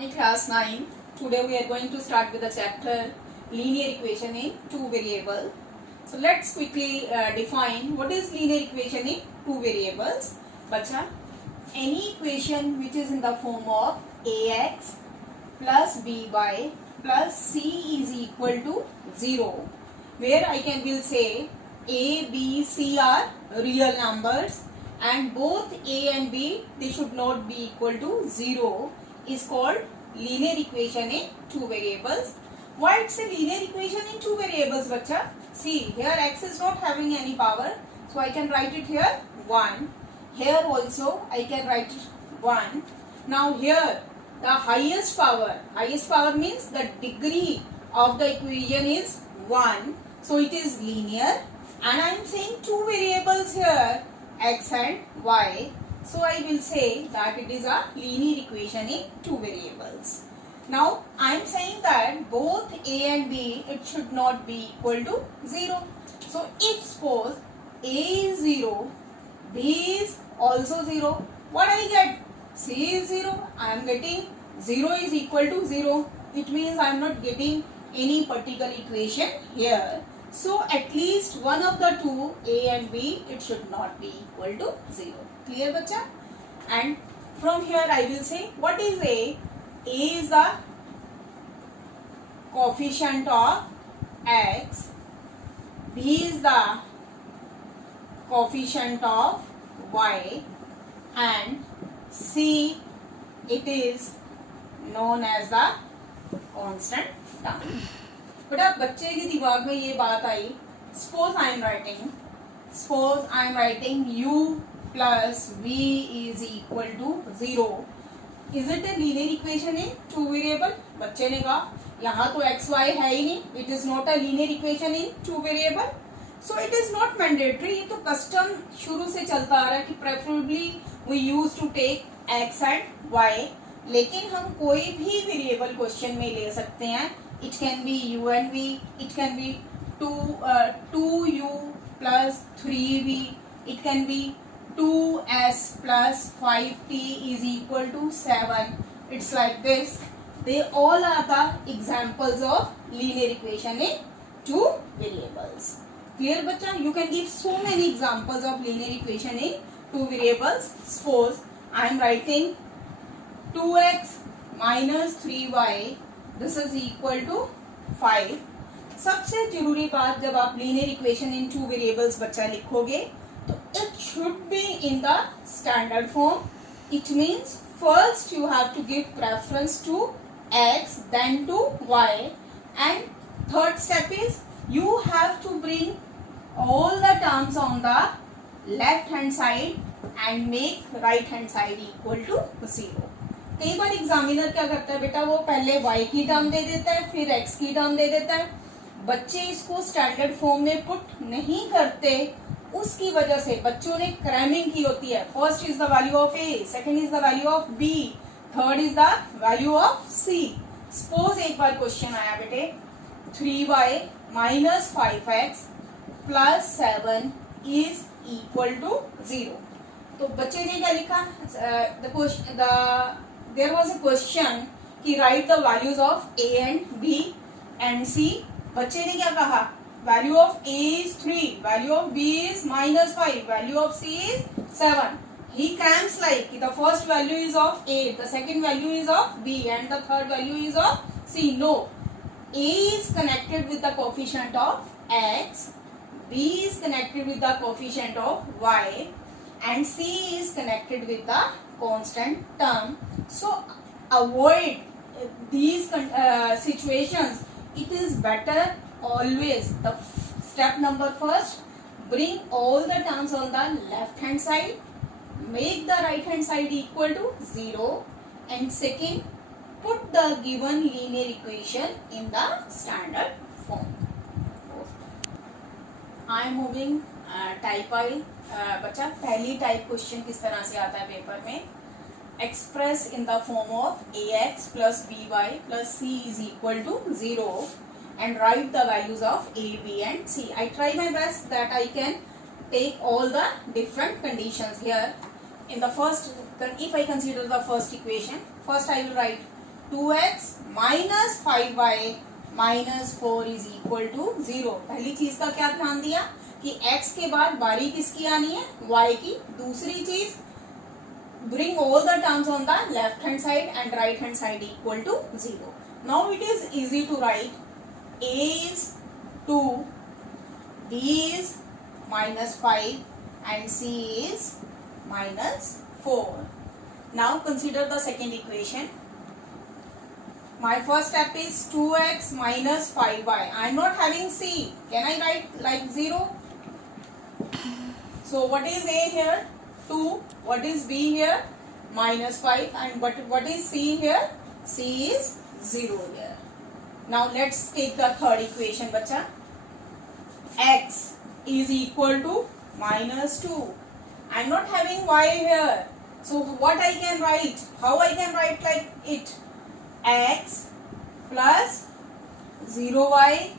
In class 9, today we are going to start with the chapter linear equation in two variables. So let's quickly define what is linear equation in two variables. Bacha, any equation which is in the form of ax plus by plus c is equal to 0, where I will say a, b, c are real numbers and both a and b they should not be equal to 0, is called linear equation in two variables. Why it's a linear equation in two variables, bacha? See, here x is not having any power, so I can write it here 1. Here also I can write it 1. Now here the highest power means the degree of the equation is 1. So it is linear, and I am saying two variables here, x and y. So I will say that it is a linear equation in two variables. Now I am saying that both a and b, it should not be equal to 0. So if suppose a is 0, b is also 0, what I get? C is 0. I am getting 0 is equal to 0. It means I am not getting any particular equation here. So at least one of the two, a and b, it should not be equal to 0. Clear, bacha? And from here I will say what is a? A is the coefficient of x, b is the coefficient of y, and c, it is known as the constant term. But अब बच्चे के दिमाग में ये बात आई, suppose I am writing u plus v is equal to 0. Is it a linear equation in two variable? बच्चे ने कहा यहाँ तो x y है ही नहीं, it is not a linear equation in two variable. So it is not mandatory. ये तो custom शुरू से चलता आ रहा है कि preferably we used to take x and y. लेकिन हम कोई भी वेरिएबल क्वेश्चन में ले सकते हैं. It can be u and v, it can be 2u plus 3v, it can be 2s plus 5t is equal to 7. It's like this. They all are the examples of linear equation in two variables. Clear, bacha? You can give so many examples of linear equation in two variables. Suppose I am writing 2x minus 3y, this is equal to 5. सबसे जरूरी बात, जब आप linear equation in two variables बच्चा लिखोगे तो it should be in the standard form. It means first you have to give preference to x then to y, and third step is you have to bring all the terms on the left hand side and make right hand side equal to 0. कई बार examiner क्या करता है बेटा, वो पहले y की term दे देता है, फिर x की टर्म दे देता है. बच्चे इसको स्टैंडर्ड फॉर्म में पुट नहीं करते, उसकी वजह से बच्चों ने क्रैमिंग की होती है. First is the value of a, second is the value of b, third is the value of c. Suppose एक बार क्वेश्चन आया बेटे 3y minus 5x plus 7 is equal to 0. तो बच्चे ने क्या लिखा? देयर वाज अ क्वेश्चन कि write the values of a and b and c. बच्चे ने क्या कहा? Value of a is 3, value of b is minus 5, value of c is 7. He cramps like the first value is of a, the second value is of b, and the third value is of c. No, a is connected with the coefficient of x, b is connected with the coefficient of y, and c is connected with the constant term. So avoid these situations. It is better always the step number first, bring all the terms on the left hand side, make the right hand side equal to 0, and second, put the given linear equation in the standard form. I am moving type I. बच्चा पहली type question किस तरह से आता है paper में? Express in the form of ax plus by plus c is equal to 0 and write the values of a, b and c. I try my best that I can take all the different conditions here. In the first, if I consider the first equation, first I will write 2x minus 5y minus 4 is equal to 0. पहली चीज का क्या ध्यान दिया कि x के बाद बारी किसकी आनी है, y की. दूसरी चीज, bring all the terms on the left hand side and right hand side equal to 0. Now it is easy to write. A is 2, B is minus 5 and C is minus 4. Now consider the second equation. My first step is 2x minus 5y. I am not having C. Can I write like 0? So what is A here? 2. What is B here? Minus 5. And what is C here? C is 0 here. Now let's take the third equation, bacha. X is equal to minus 2. I am not having y here. So what I can write? How I can write like it? X plus 0y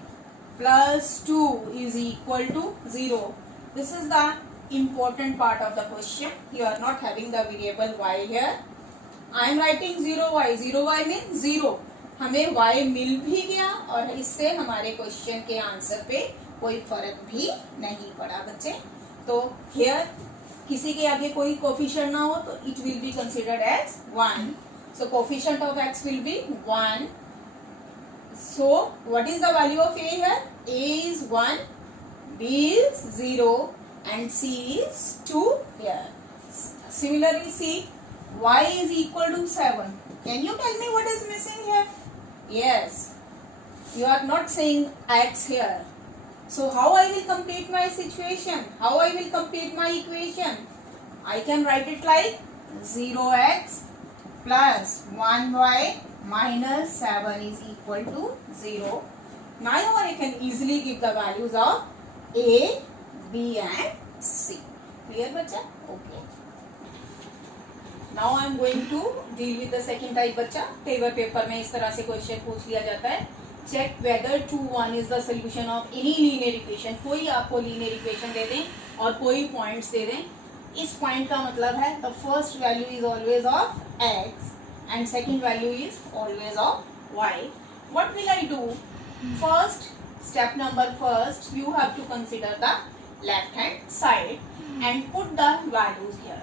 plus 2 is equal to 0. This is the important part of the question. You are not having the variable y here. I am writing 0y. 0y means 0. हमें y मिल भी गया और इससे हमारे question के answer पे कोई फर्क भी नहीं पड़ा बच्चे. तो here किसी के आगे कोई कोफिशिएंट ना हो तो it will be considered as 1. So coefficient of x will be 1. So what is the value of a here? A is 1, B is 0 and C is 2 here. Similarly C, y is equal to 7. Can you tell me what is missing here? Yes, you are not saying x here. So how I will complete my situation? How I will complete my equation? I can write it like 0x plus 1y minus 7 is equal to 0. Now I can easily give the values of A, B and C. Clear bacha? Okay. Now I am going to deal with the second type bacha. Paper paper में इस तरह से question पूछ लिया जाता है. Check whether 2, 1 is the solution of any linear equation. कोई आपको linear equation दे दें और कोई points दे दें. इस point का मतलब है the first value is always of x and second value is always of y. What will I do? First, step number first, you have to consider the left hand side and put the values here.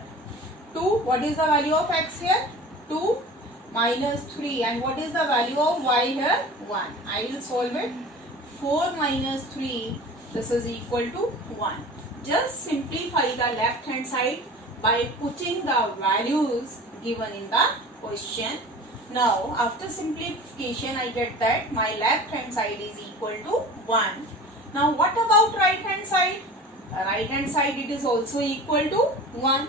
2, what is the value of x here? 2 minus 3 and what is the value of y here? 1. I will solve it. 4 minus 3, this is equal to 1. Just simplify the left hand side by putting the values given in the question. Now after simplification I get that my left hand side is equal to 1. Now what about right hand side? Right hand side it is also equal to 1.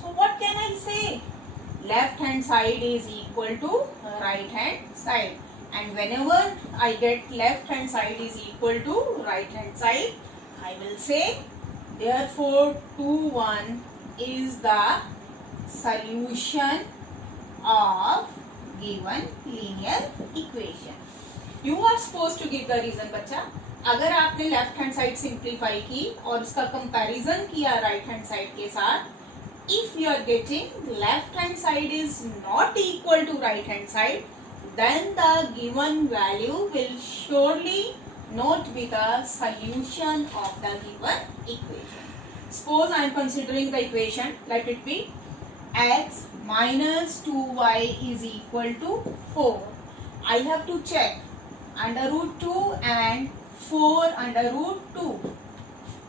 So what can I say? Left hand side is equal to right hand side. And whenever I get left hand side is equal to right hand side, I will say therefore 2, 1 is the solution of given linear equation. You are supposed to give the reason बच्चा. अगर आपने left hand side simplify की और उसका comparison किया right hand side के साथ, if you are getting left hand side is not equal to right hand side, then the given value will surely not be the solution of the given equation. Suppose I am considering the equation, let it be x minus 2y is equal to 4. I have to check under root 2 and 4 under root 2.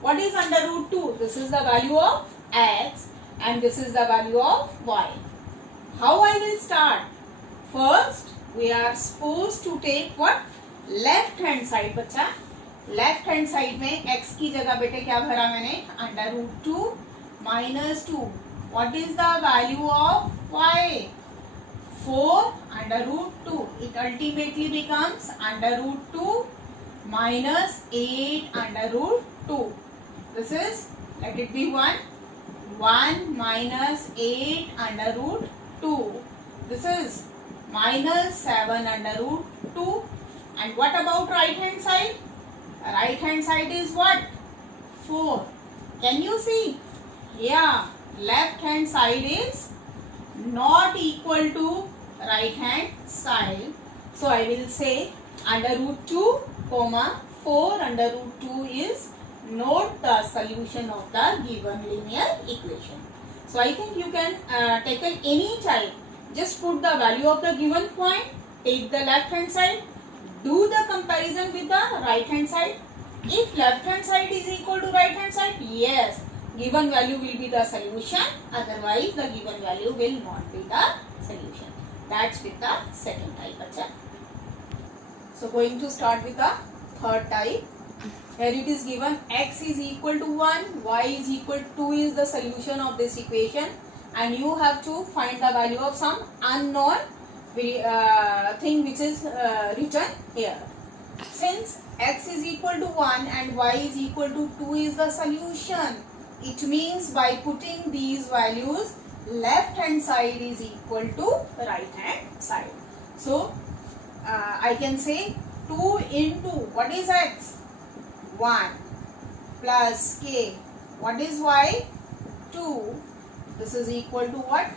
What is under root 2? This is the value of x and this is the value of y. How I will start? First, we are supposed to take what? Left hand side बच्चा. Left hand side में x की जगह बेटे क्या भरा मैंने? Under root 2 minus 2. What is the value of y? 4 under root 2. It ultimately becomes under root 2 minus 8 under root 2. This is, let it be 1. 1 minus 8 under root 2. This is minus 7 under root 2. And what about right hand side? Right hand side is what? 4. Can you see? Yeah, left hand side is not equal to right hand side. So I will say under root 2 comma 4 under root 2 is not the solution of the given linear equation. So I think you can take any type. Just put the value of the given point, take the left hand side, do the comparison with the right hand side. If left hand side is equal to right hand side, yes, given value will be the solution, otherwise the given value will not be the solution. That's with the second type. Achha. So going to start with the third type. Here it is given x is equal to 1, y is equal to 2 is the solution of this equation, and you have to find the value of some unknown thing which is written here. Since x is equal to 1 and y is equal to 2 is the solution, it means by putting these values, left hand side is equal to right hand side. So I can say 2 into what is x? 1 plus k. What is y? 2. This is equal to what?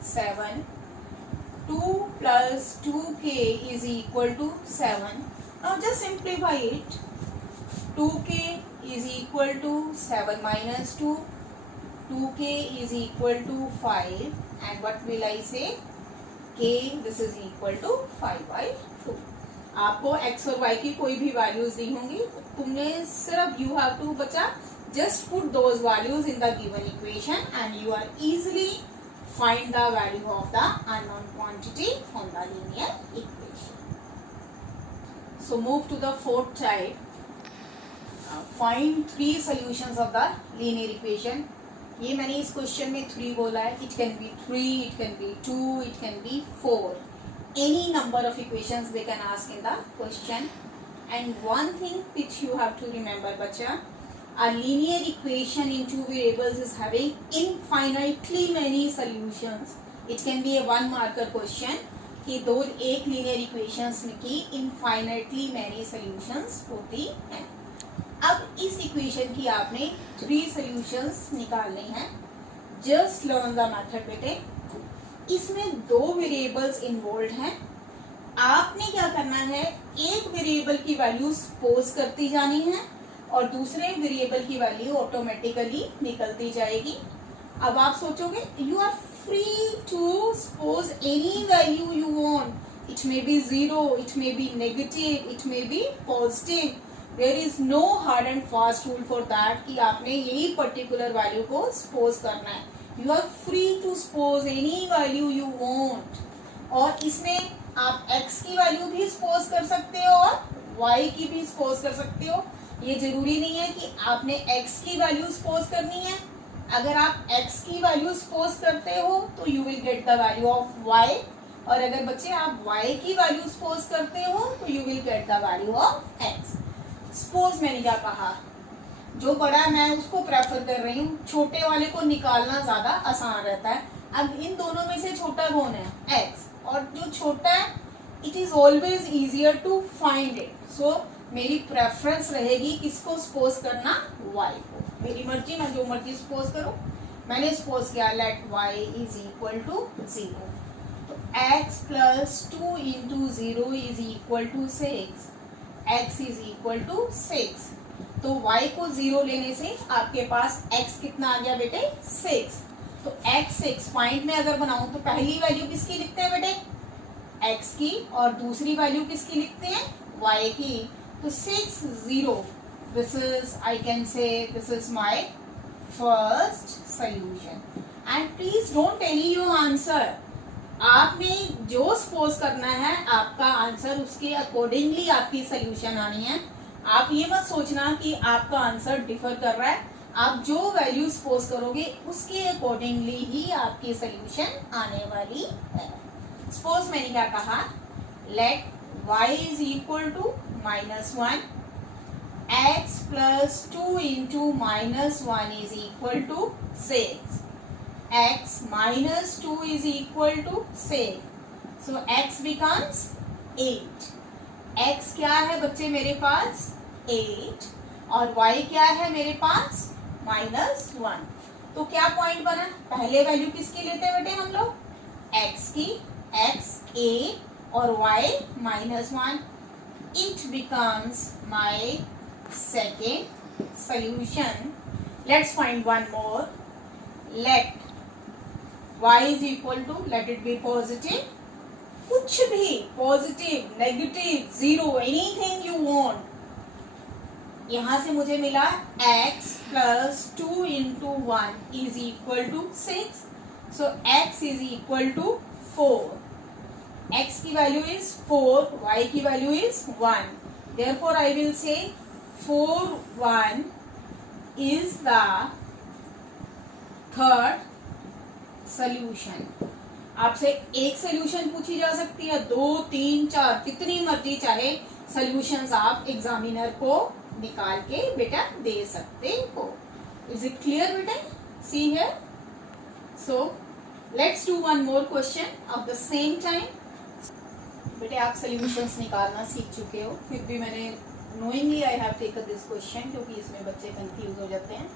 7. 2 plus 2k is equal to 7. Now just simplify it. 2k is equal to 7 minus 2. 2k is equal to 5. And what will I say? K, this is equal to 5 by 2. आपको x और y की कोई भी values दी होंगी, तुमने सिर्फ you have to बच्चा just put those values in the given equation and you are easily find the value of the unknown quantity from the linear equation. So move to the fourth type. Find 3 solutions of the linear equation. ये मैंने इस question में 3 बोला है. It can be 3, it can be 2, it can be 4. Any number of equations they can ask in the question. And one thing which you have to remember, bacha, a linear equation in 2 variables is having infinitely many solutions. It can be a 1 marker question कि दो एक linear equations में की infinitely many solutions होती हैं. अब इस equation की आपने 3 solutions निकालनी है. Just learn the method बेटे. इसमें 2 वेरिएबल्स इन्वॉल्व हैं. आपने क्या करना है, एक वेरिएबल की वैल्यू सपोज करती जानी है और दूसरे वेरिएबल की वैल्यू ऑटोमेटिकली निकलती जाएगी. अब आप सोचोगे you are free to suppose any value you want. It may be 0, it may be negative, it may be positive. There is no hard and fast rule for that कि आपने यही particular value को suppose करना है. You are free to suppose any value you want. और इसमें आप x की वैल्यू भी सपोज कर सकते हो और y की भी सपोज कर सकते हो. ये जरूरी नहीं है कि आपने x की वैल्यू सपोज करनी है. अगर आप x की वैल्यू सपोज करते हो तो you will get the value of y. और अगर बच्चे आप y की वैल्यू सपोज करते हो तो you will get the value of x. Suppose मैंने क्या कहा, जो बड़ा है मैं उसको प्रेफर कर रही हूँ. छोटे वाले को निकालना ज्यादा आसान रहता है. अब इन दोनों में से छोटा कौन है? x. और जो छोटा है it is always easier to find it. So मेरी प्रेफरेंस रहेगी किसको सपोज करना? y को. मेरी मर्जी, मैं जो मर्जी सपोज करूँ. मैंने सपोज किया let y is equal to 0. तो x plus 2 into 0 is equal to 6. x is equal to 6. तो y को 0 लेने से आपके पास x कितना आ गया बेटे? 6. तो x 6 पॉइंट में अगर बनाऊं तो पहली वैल्यू किसकी लिखते हैं बेटे? x की. और दूसरी वैल्यू किसकी लिखते हैं? y की. तो 6 0. This is I can say this is my first solution. And please don't tell your answer. आपने जो सपोज करना है आपका आंसर उसके अकॉर्डिंगली आपकी सॉल्यूशन आनी है. आप ये मत सोचना कि आपका आंसर डिफर कर रहा है. आप जो वैल्यू सपोज करोगे उसके अकॉर्डिंगली ही आपकी सॉल्यूशन आने वाली है. सपोज मैंने क्या कहा, let y is equal to -1. x plus 2 into -1 is equal to 6. x minus 2 is equal to 6. So x becomes 8. x क्या है बच्चे मेरे पास? 8. और y क्या है मेरे पास? -1. तो क्या पॉइंट बना? पहले वैल्यू किसकी लेते हैं बेटे हम लोग? x की. x a or y minus 1. It becomes my second solution. Let's find one more. Let y is equal to, let it be positive, कुछ भी, positive, negative, zero, anything you want. यहां से मुझे मिला x plus 2 into 1 is equal to 6. So x is equal to 4. x की value is 4, y की value is 1. Therefore I will say 4 1 is the third solution. आपसे एक solution पूछी जा सकती है, 2 3 4 कितनी मर्जी चाहे सॉल्यूशंस आप एग्जामिनर को निकाल के बेटा दे सकते हो. इज इट क्लियर बेटा? See here. So let's do one more question of the same time. बेटे आप सॉल्यूशंस निकालना सीख चुके हो, फिर भी मैंने knowingly I have taken this question क्योंकि इसमें बच्चे कंफ्यूज हो जाते हैं.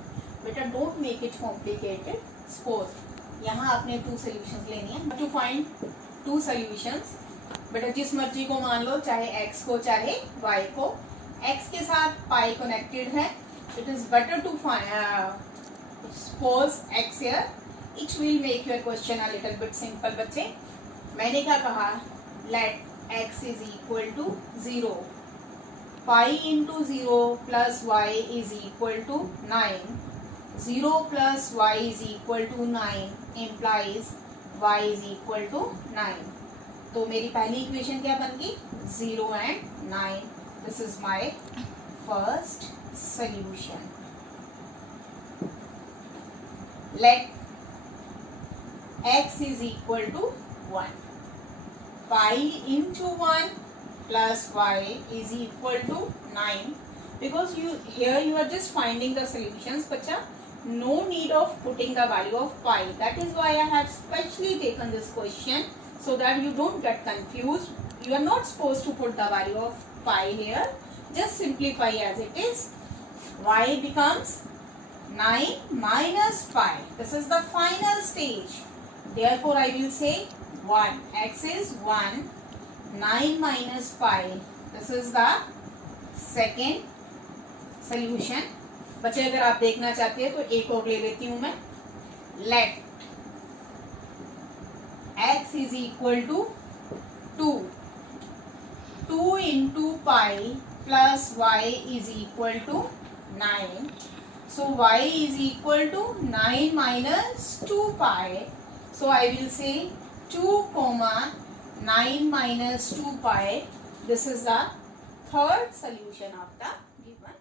बेटा don't make it complicated. Suppose यहाँ आपने 2 सॉल्यूशंस लेनी है. To find 2 solutions. बेटा जिस मर्जी को मान लो, चाहे x को चाहे y को. x के साथ पाई कनेक्टेड है. It is better to suppose x here. It will make your question a little bit simple. बच्चे मैंने क्या कहा, let x is equal to 0. Pi into 0 plus y is equal to 9. 0 plus y is equal to 9 implies y is equal to 9. तो मेरी पहली equation क्या बन गई, 0 and 9. This is my first solution. Let x is equal to 1. Pi into 1 plus y is equal to 9. Because here you are just finding the solutions, bacha. No need of putting the value of pi. That is why I have specially taken this question so that you don't get confused. You are not supposed to put the value of pi here. Just simplify as it is. Y becomes 9 minus pi. This is the final stage. Therefore, I will say 1. X is 1. 9 minus pi. This is the second solution. बच्चे अगर आप देखना चाहते हैं तो एक और ले लेती हूं मैं. Let x is equal to 2. 2 into pi plus y is equal to 9. So y is equal to 9 minus 2 pi. So I will say 2, 9 minus 2 pi. This is the third solution of the given